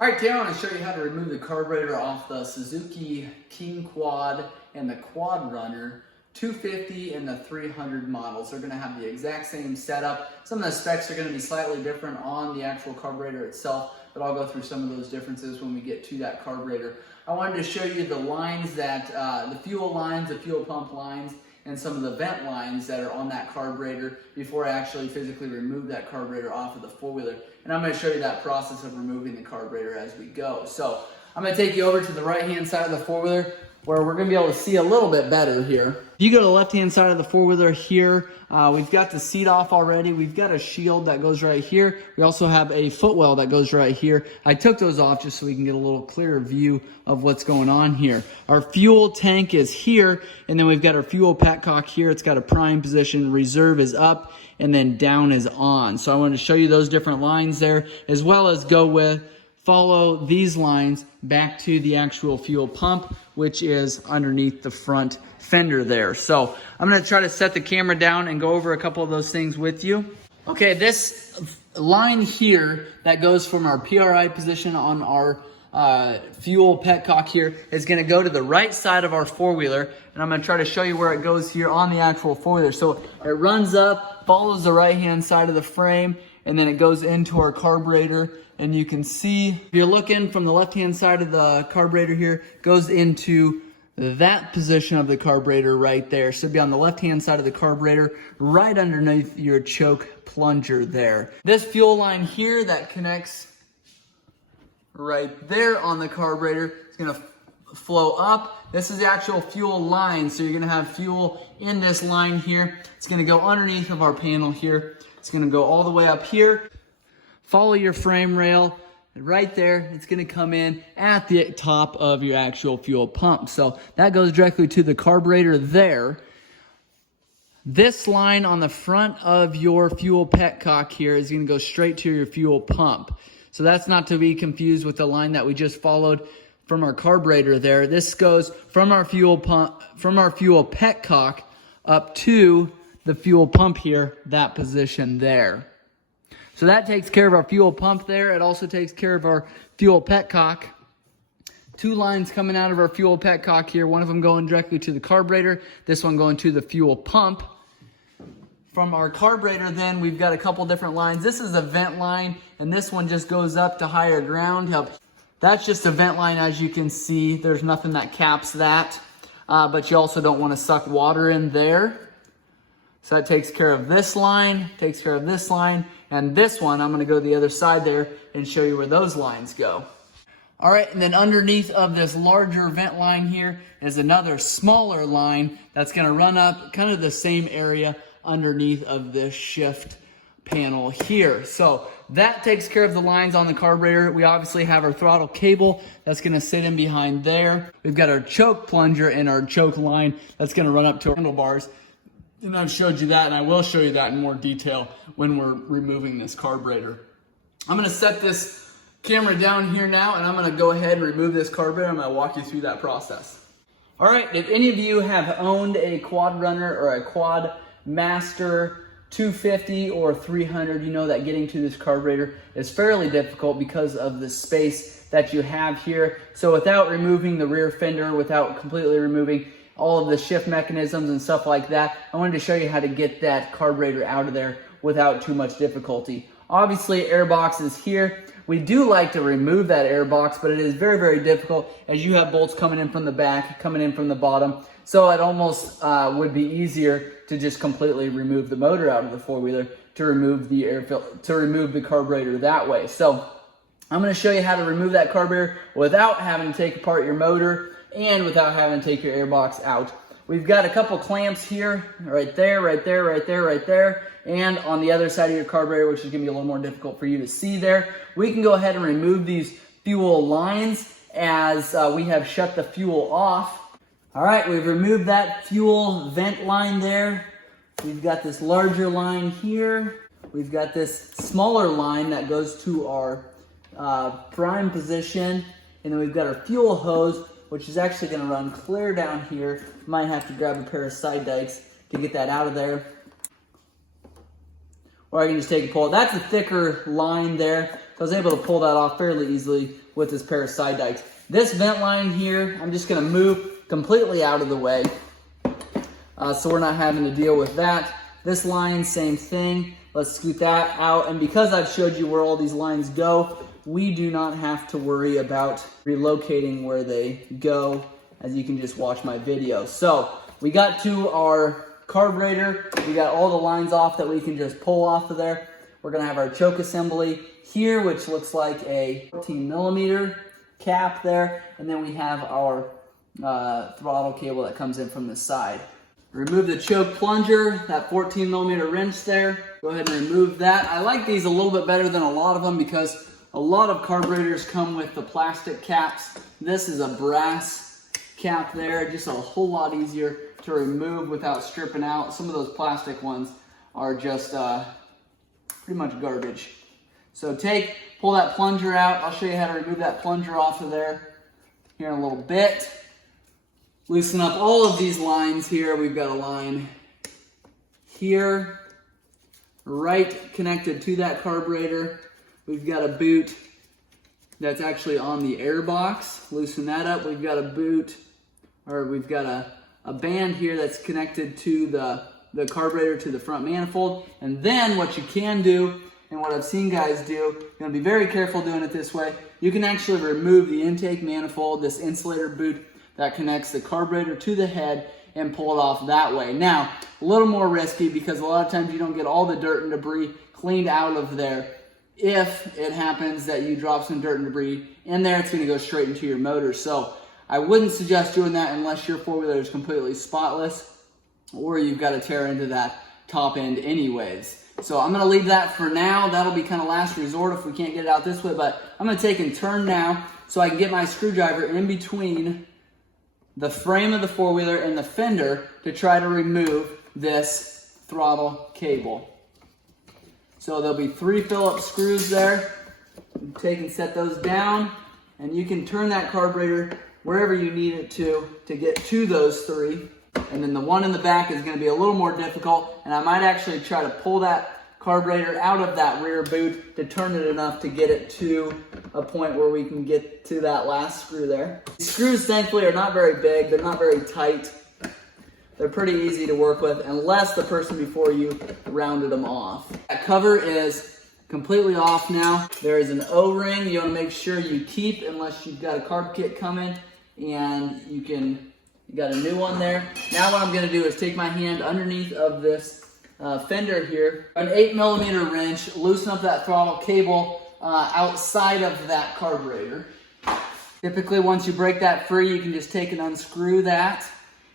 All right, today I want to show you how to remove the carburetor off the Suzuki King Quad and the Quadrunner 250 and the 300 models. They're going to have the exact same setup. Some of the specs are going to be slightly different on the actual carburetor itself, but I'll go through some of those differences when we get to that carburetor. I wanted to show you the lines that, the fuel lines, the fuel pump lines, and some of the vent lines that are on that carburetor before I actually physically remove that carburetor off of the four-wheeler. And I'm going to show you that process of removing the carburetor as we go. So I'm going to take you over to the right-hand side of the four-wheeler where we're going to be able to see a little bit better here. If you go to the left-hand side of the four-wheeler here, we've got the seat off already. We've got a shield that goes right here. We also have a footwell that goes right here. I took those off just so we can get a little clearer view of what's going on here. Our fuel tank is here, and then we've got our fuel petcock here. It's got a prime position, reserve is up, and then down is on. So I wanted to show you those different lines there, as well as follow these lines back to the actual fuel pump, which is underneath the front fender there. So I'm going to try to set the camera down and go over a couple of those things with you. Okay, this line here that goes from our PRI position on our fuel petcock here is going to go to the right side of our four-wheeler, and I'm going to try to show you where it goes here on the actual four-wheeler. So it runs up, follows the right-hand side of the frame, and then it goes into our carburetor. And you can see, if you're looking from the left-hand side of the carburetor here, goes into that position of the carburetor right there. So it'll be on the left-hand side of the carburetor, right underneath your choke plunger there. This fuel line here that connects right there on the carburetor is going to flow up. This is the actual fuel line, so you're going to have fuel in this line here. It's going to go underneath of our panel here. It's going to go all the way up here. Follow your frame rail, and right there, it's going to come in at the top of your actual fuel pump. So that goes directly to the carburetor there. This line on the front of your fuel petcock here is going to go straight to your fuel pump. So that's not to be confused with the line that we just followed from our carburetor there. This goes from our fuel pump, from our fuel petcock up to the fuel pump here, that position there. So that takes care of our fuel pump there. It also takes care of our fuel petcock. Two lines coming out of our fuel petcock here. One of them going directly to the carburetor. This one going to the fuel pump. From our carburetor then, we've got a couple different lines. This is a vent line, and this one just goes up to higher ground. That's just a vent line, as you can see. There's nothing that caps that, but you also don't want to suck water in there. So that takes care of this line, takes care of this line, and this one, I'm going to go to the other side there and show you where those lines go. All right, and then underneath of this larger vent line here is another smaller line that's going to run up kind of the same area underneath of this shift panel here. So that takes care of the lines on the carburetor. We obviously have our throttle cable that's going to sit in behind there. We've got our choke plunger and our choke line that's going to run up to our handlebars. And I've showed you that, and I will show you that in more detail when we're removing this carburetor. I'm going to set this camera down here now, and I'm going to go ahead and remove this carburetor. I'm going to walk you through that process. All right, if any of you have owned a Quadrunner or a Quad Master 250 or 300, you know that getting to this carburetor is fairly difficult because of the space that you have here. So without removing the rear fender, without completely removing all of the shift mechanisms and stuff like that, I wanted to show you how to get that carburetor out of there without too much difficulty. Obviously, air box is here. We do like to remove that air box, but it is very, very difficult as you have bolts coming in from the back, coming in from the bottom. So it almost would be easier to just completely remove the motor out of the four-wheeler to remove the remove the carburetor that way. So I'm going to show you how to remove that carburetor without having to take apart your motor and without having to take your airbox out. We've got a couple clamps here, right there, right there, right there, right there, and on the other side of your carburetor, which is going to be a little more difficult for you to see there. We can go ahead and remove these fuel lines as we have shut the fuel off. All right, we've removed that fuel vent line there. We've got this larger line here. We've got this smaller line that goes to our prime position, and then we've got our fuel hose, which is actually going to run clear down here. Might have to grab a pair of side dikes to get that out of there. Or I can just take a pull. That's a thicker line there, so I was able to pull that off fairly easily with this pair of side dikes. This vent line here, I'm just gonna move completely out of the way so we're not having to deal with that. This line, same thing. Let's scoot that out. And because I've showed you where all these lines go, we do not have to worry about relocating where they go, as you can just watch my video. So we got to our carburetor. We got all the lines off that we can just pull off of there. We're gonna have our choke assembly here, which looks like a 14mm cap there. And then we have our throttle cable that comes in from the side. Remove the choke plunger, that 14mm wrench there. Go ahead and remove that. I like these a little bit better than a lot of them because a lot of carburetors come with the plastic caps. This is a brass cap there, just a whole lot easier to remove without stripping out. Some of those plastic ones are just pretty much garbage. So pull that plunger out. I'll show you how to remove that plunger off of there here in a little bit. Loosen up all of these lines here. We've got a line here, right connected to that carburetor. We've got a boot that's actually on the air box. Loosen that up. We've got a boot, or we've got a band here that's connected to the carburetor to the front manifold. And then what you can do, and what I've seen guys do, you're gonna be very careful doing it this way, you can actually remove the intake manifold, this insulator boot that connects the carburetor to the head, and pull it off that way. Now, a little more risky because a lot of times you don't get all the dirt and debris cleaned out of there. If it happens that you drop some dirt and debris in there, it's gonna go straight into your motor. So I wouldn't suggest doing that unless your four-wheeler is completely spotless or you've got to tear into that top end anyways. So I'm gonna leave that for now. That'll be kind of last resort if we can't get it out this way, but I'm gonna take and turn now so I can get my screwdriver in between the frame of the four-wheeler and the fender to try to remove this throttle cable. So there'll be 3 Phillips screws there. Take and set those down, and you can turn that carburetor wherever you need it to get to those 3. And then the one in the back is gonna be a little more difficult, and I might actually try to pull that carburetor out of that rear boot to turn it enough to get it to a point where we can get to that last screw there. These screws, thankfully, are not very big. They're not very tight. They're pretty easy to work with unless the person before you rounded them off. That cover is completely off now. There is an O-ring you want to make sure you keep unless you've got a carb kit coming, and you got a new one there. Now what I'm going to do is take my hand underneath of this fender here, an 8mm wrench, loosen up that throttle cable outside of that carburetor. Typically once you break that free, you can just take and unscrew that.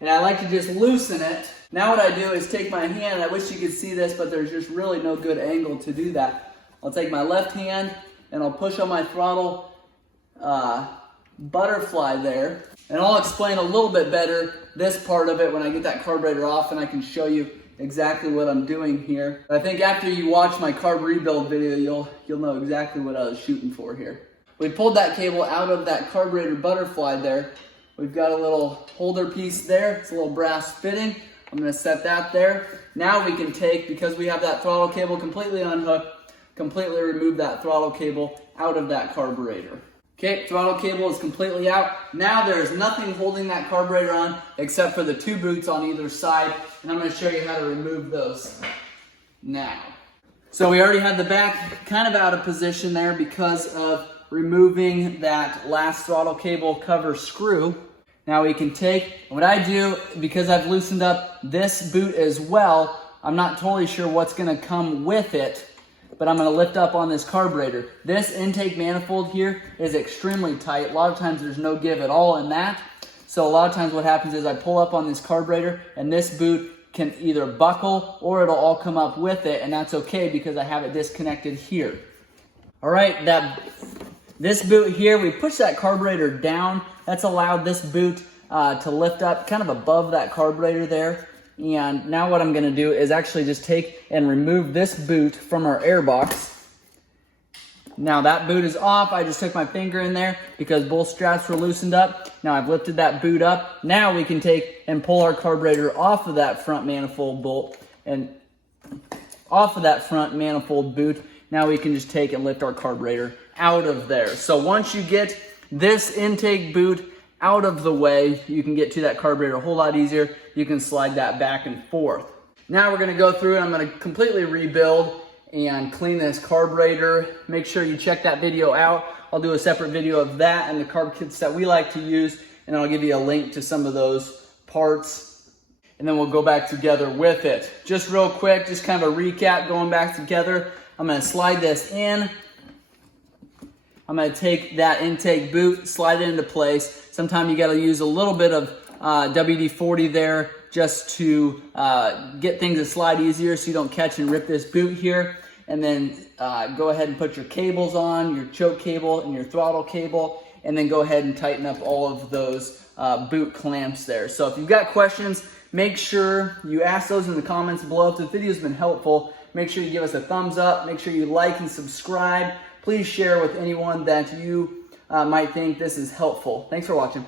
And I like to just loosen it. Now what I do is take my hand, I wish you could see this, but there's just really no good angle to do that. I'll take my left hand and I'll push on my throttle butterfly there. And I'll explain a little bit better this part of it when I get that carburetor off and I can show you exactly what I'm doing here. I think after you watch my carb rebuild video, you'll know exactly what I was shooting for here. We pulled that cable out of that carburetor butterfly there. We've got a little holder piece there. It's a little brass fitting. I'm gonna set that there. Now we can take, because we have that throttle cable completely unhooked, completely remove that throttle cable out of that carburetor. Okay, throttle cable is completely out. Now there's nothing holding that carburetor on except for the 2 boots on either side, and I'm going to show you how to remove those now. So we already had the back kind of out of position there because of removing that last throttle cable cover screw. Now we can take, what I do, because I've loosened up this boot as well, I'm not totally sure what's going to come with it, but I'm going to lift up on this carburetor. This intake manifold here is extremely tight. A lot of times there's no give at all in that. So a lot of times what happens is I pull up on this carburetor and this boot can either buckle or it'll all come up with it, and that's okay because I have it disconnected here. All right, this boot here, we push that carburetor down. That's allowed this boot to lift up kind of above that carburetor there. And now what I'm going to do is actually just take and remove this boot from our air box. Now that boot is off. I just took my finger in there because both straps were loosened up. Now I've lifted that boot up. Now we can take and pull our carburetor off of that front manifold bolt and off of that front manifold boot. Now we can just take and lift our carburetor out of there. So once you get this intake boot out of the way, you can get to that carburetor a whole lot easier. You can slide that back and forth. Now we're gonna go through and I'm gonna completely rebuild and clean this carburetor. Make sure you check that video out. I'll do a separate video of that and the carb kits that we like to use, and I'll give you a link to some of those parts, and then we'll go back together with it. Just real quick, just kind of a recap going back together. I'm gonna slide this in. I'm gonna take that intake boot, slide it into place. Sometimes you gotta use a little bit of WD-40 there just to get things to slide easier so you don't catch and rip this boot here. And then go ahead and put your cables on, your choke cable and your throttle cable, and then go ahead and tighten up all of those boot clamps there. So if you've got questions, make sure you ask those in the comments below. If the video's been helpful, make sure you give us a thumbs up. Make sure you like and subscribe. Please share with anyone that you might think this is helpful. Thanks for watching.